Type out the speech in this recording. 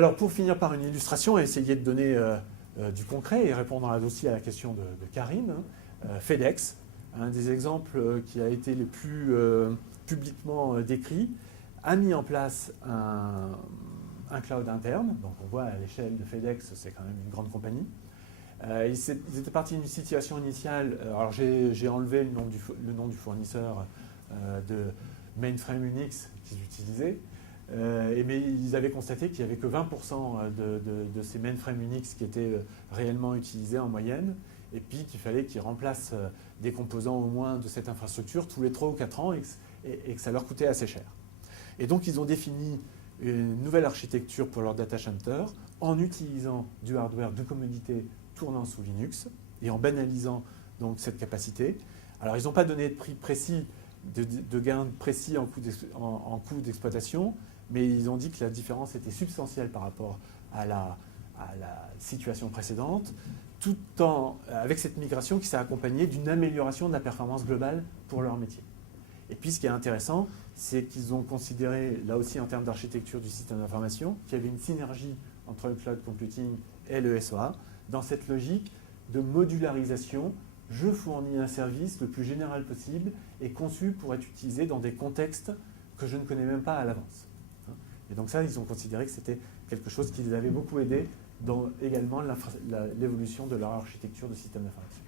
Alors, pour finir par une illustration et essayer de donner du concret et répondre aussi à la question de Karine, FedEx, un des exemples qui a été les plus publiquement décrits, a mis en place un cloud interne. Donc, on voit à l'échelle de FedEx, c'est quand même une grande compagnie. Ils étaient partis d'une situation initiale. Alors, j'ai enlevé le nom du fournisseur de mainframe Unix qu'ils utilisaient. Mais ils avaient constaté qu'il n'y avait que 20% de ces mainframes Unix qui étaient réellement utilisés en moyenne, et puis qu'il fallait qu'ils remplacent des composants au moins de cette infrastructure tous les 3 ou 4 ans et que ça leur coûtait assez cher. Et donc ils ont défini une nouvelle architecture pour leur data center en utilisant du hardware de commodité tournant sous Linux et en banalisant donc cette capacité. Alors ils n'ont pas donné de prix précis, de gains précis en coût d'exploitation, mais ils ont dit que la différence était substantielle par rapport à la situation précédente, tout avec cette migration qui s'est accompagnée d'une amélioration de la performance globale pour leur métier. Et puis ce qui est intéressant, c'est qu'ils ont considéré, là aussi en termes d'architecture du système d'information, qu'il y avait une synergie entre le cloud computing et le SOA, dans cette logique de modularisation. Je fournis un service le plus général possible et conçu pour être utilisé dans des contextes que je ne connais même pas à l'avance. Et donc ça, ils ont considéré que c'était quelque chose qui les avait beaucoup aidés dans également l'évolution de leur architecture de système d'information.